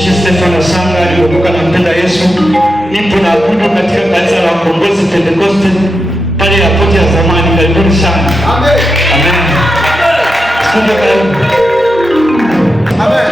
mtumishi Stefano Sanga aliokoka na mpenda Yesu. Nipo na abudu katika kanisa la Ukombozi Pentekoste pale airport ya zamani. Karibuni sana. Amen. Amen. Asante karibu. Amen.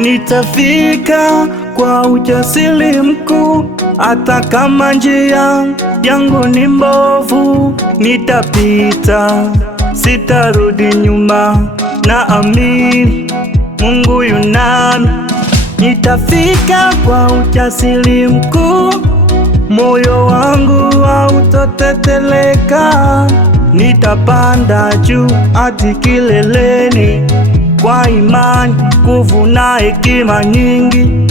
Nitafika kwa ujasiri mkuu, hata kama njia yangu ni mbovu. Nitapita, sitarudi nyuma, na amini Mungu yunami. Nitafika kwa ujasiri mkuu, moyo wangu hautoteteleka. Nitapanda juu hadi kileleni, kwa imani, nguvu na hekima nyingi.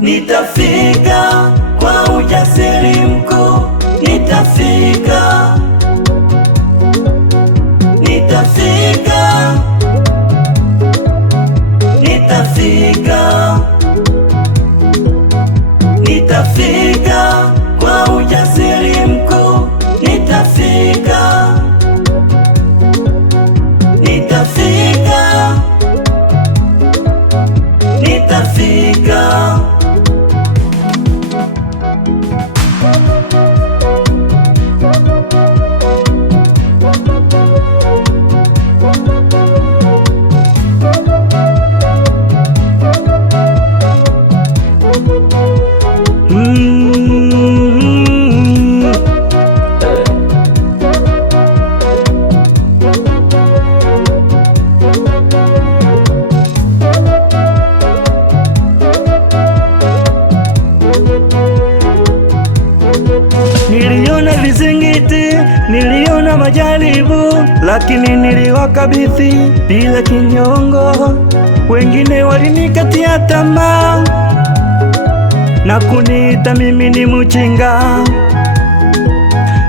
Nitafika kwa ujasiri mkuu, nitafika, nitafika, nitafika, nitafika kwa ujasiri mkuu, nitafika, nitafika, nitafika. Niliona vizingiti, niliona majaribu, lakini niliwakabidhi bila kinyongo. Wengine walinikatia tamaa na kuniita mimi ni mjinga.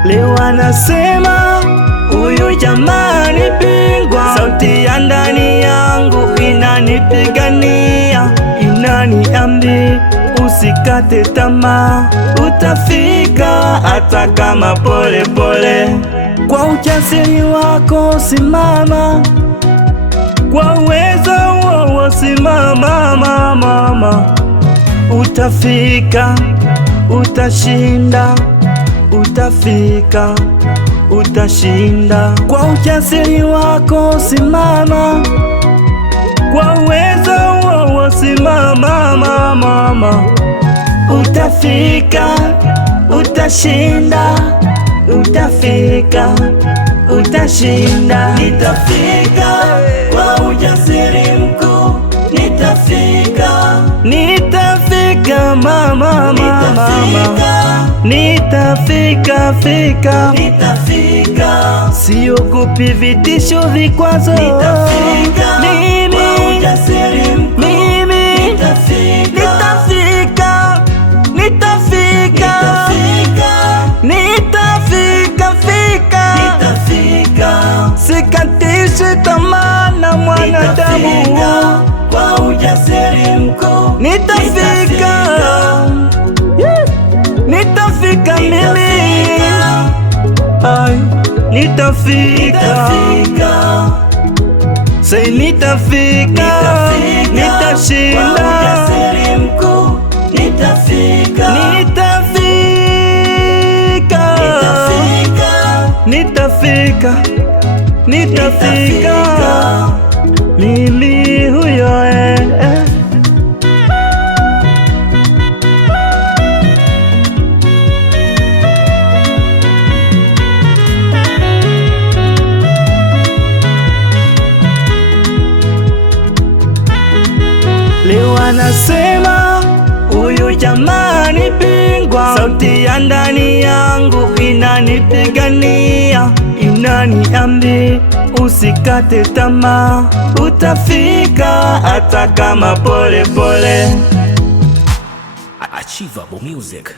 Leo anasema huyu jamaa ni bingwa. Sauti ya ndani yangu inanipigania, inaniambia usikate tamaa, utafika hata kama pole pole. Kwa ujasiri wako simama, kwa uwezo wako simama mama. Utafika, utashinda, utafika, utashinda. Kwa ujasiri wako simama, kwa uwezo wako simama mama. Utafika, utashinda, utafika, utashinda. Nitafika kwa ujasiri mkuu, nitafika, nitafika mama, nitafika, nitafika. Siogopi vitisho, vikwazo. Nitafika kwa ujasiri mkuu, nitafika, sikatishi tamaa na mwanadamu. Kwa ujasiri mkuu nitafika, nitafika mimi, nitafika, say nitafika, nitashinda. Kwa ujasiri mkuu nitafika, nitafika, nitafika, mimi huyo Leo anasema huyu jamaa ni bingwa. Sauti ya ndani yangu inanipigania, inaniambia usikate tamaa, utafika hata kama pole pole. Achievable Music.